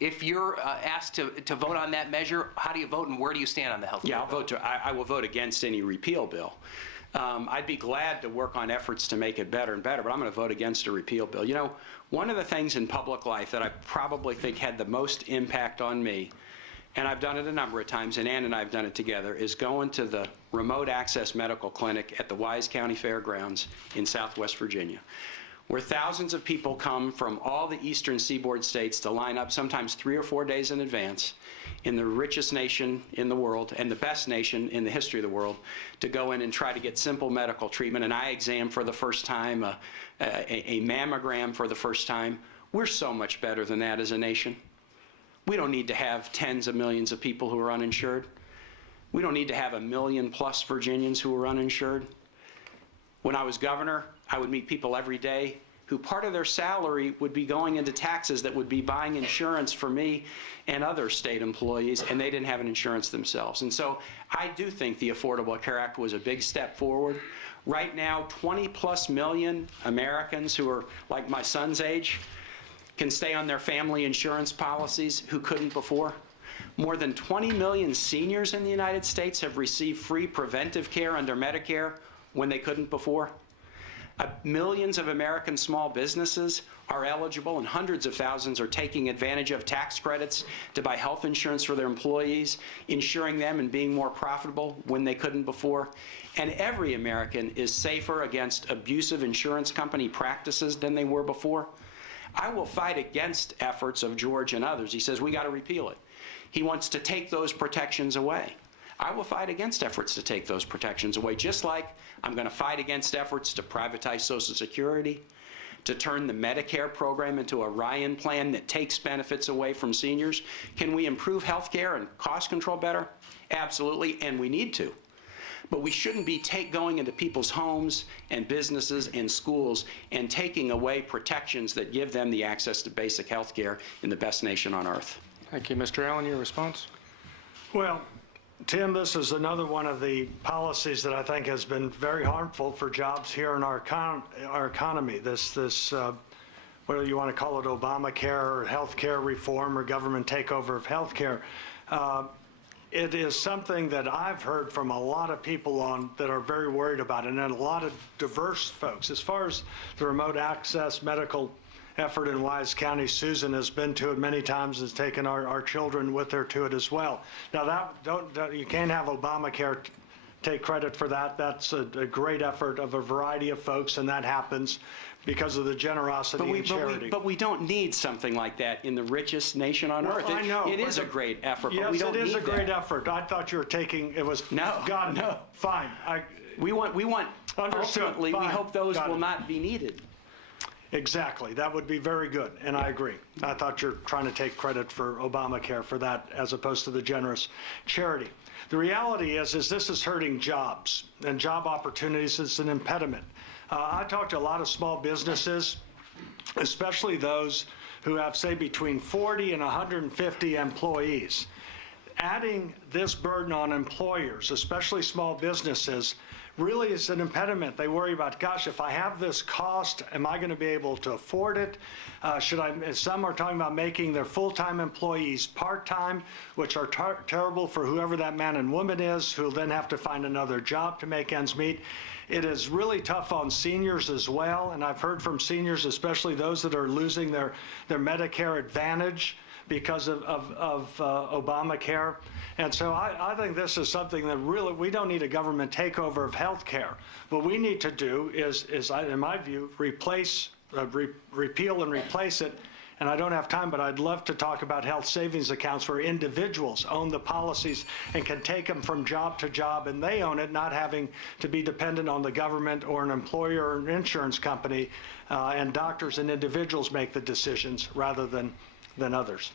if you're asked to vote on that measure, how do you vote and where do you stand on the health care bill? I will vote against any repeal bill. I'd be glad to work on efforts to make it better and better, but I'm going to vote against a repeal bill. You know, one of the things in public life that I probably think had the most impact on me, and I've done it a number of times, and Ann and I have done it together, is going to the remote access medical clinic at the Wise County Fairgrounds in Southwest Virginia, where thousands of people come from all the eastern seaboard states to line up sometimes 3 or 4 days in advance in the richest nation in the world and the best nation in the history of the world to go in and try to get simple medical treatment, an eye exam for the first time, a mammogram for the first time. We're so much better than that as a nation. We don't need to have tens of millions of people who are uninsured. We don't need to have 1 million+ Virginians who are uninsured. When I was governor, I would meet people every day who part of their salary would be going into taxes that would be buying insurance for me and other state employees, and they didn't have an insurance themselves. And so I do think the Affordable Care Act was a big step forward. Right now, 20+ million Americans who are like my son's age can stay on their family insurance policies who couldn't before. More than 20 million seniors in the United States have received free preventive care under Medicare when they couldn't before. Millions of American small businesses are eligible, and hundreds of thousands are taking advantage of tax credits to buy health insurance for their employees, insuring them and being more profitable when they couldn't before. And every American is safer against abusive insurance company practices than they were before. I will fight against efforts of George and others. He says we got to repeal it. He wants to take those protections away. I will fight against efforts to take those protections away, just like I'm going to fight against efforts to privatize Social Security, to turn the Medicare program into a Ryan plan that takes benefits away from seniors. Can we improve health care and cost control better? Absolutely, and we need to. But we shouldn't be going into people's homes and businesses and schools and taking away protections that give them the access to basic health care in the best nation on earth. Thank you. Mr. Allen, your response? Well, Tim, this is another one of the policies that I think has been very harmful for jobs here in our economy. This whether you want to call it Obamacare or health care reform or government takeover of health care, it is something that I've heard from a lot of people that are very worried about it, and a lot of diverse folks. As far as the remote access medical effort in Wise County, Susan has been to it many times, has taken our children with her to it as well. Now, you can't have Obamacare take credit for that. That's a great effort of a variety of folks, and that happens because of the generosity and charity. But we don't need something like that in the richest nation on earth. I know. It is a great effort, yes, but we don't need that. Yes, it is a great effort. I thought you were taking, it was, no, God, no. Fine. We want Understood. ultimately, Fine. we hope those Got will it. not be needed. Exactly. That would be very good, and I agree. I thought you're trying to take credit for Obamacare for that as opposed to the generous charity. The reality is this is hurting jobs, and job opportunities is an impediment. I talk to a lot of small businesses, especially those who have, say, between 40 and 150 employees. Adding this burden on employers, especially small businesses, really is an impediment. They worry about, gosh, if I have this cost, am I going to be able to afford it? Some are talking about making their full-time employees part-time, which are terrible for whoever that man and woman is, who will then have to find another job to make ends meet. It is really tough on seniors as well, and I've heard from seniors, especially those that are losing their Medicare Advantage because of Obamacare. And so I think this is something that really, we don't need a government takeover of health care. What we need to do is in my view, repeal and replace it. And I don't have time, but I'd love to talk about health savings accounts where individuals own the policies and can take them from job to job, and they own it, not having to be dependent on the government or an employer or an insurance company, and doctors and individuals make the decisions rather than others.